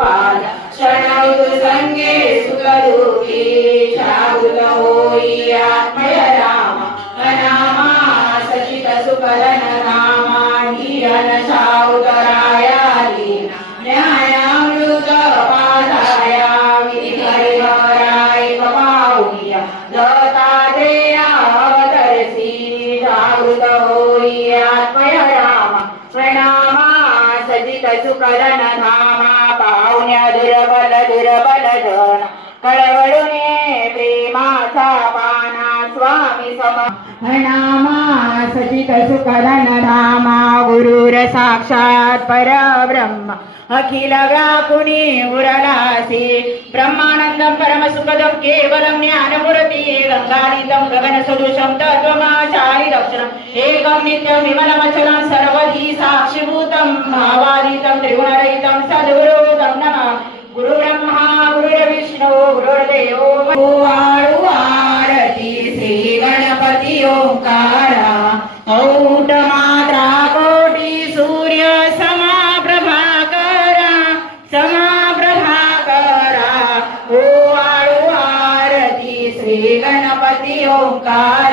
गोपाल शरणौ संगे सुखदुःखी शाहुत होई आत्मय राम अनामा सचित सुकलन रामा धीरन शाहुत राया लीना न्यायामृत पाधाया विधिहरिहराय पाहुनिया दत्तात्रेया अवतरसी जागृत होई आत्मय राम प्रणामा सजित सुकलन धामा पाहुण्या दुर्बल दुर्बल जन कळवळूने प्रेमाचा पाना स्वामी सम प्रणामा सजित सुकलन धामा गुरुर साक्षात परब्रह्म अखिल व्याकुनी उरलासी ब्रह्मानंदं परमसुखदं केवलं ज्ञानमूर्ति गंगानिधं गगनसदृशं तत्त्वमाचारि लक्षणम् एकं नित्यं विमलमचलं सर्वधी साक्षिभूतं भावातीतं त्रिगुणरहितं सद्गुरुं नमः गुरुब्रह्मा गुरुर्विष्णु गुरुर्देवो महेश्वर आरती श्री गणपती ओंकारा औट मात्रा कोटी सूर्य समा प्रभाकरा ओ आरती श्री गणपती ओंकारा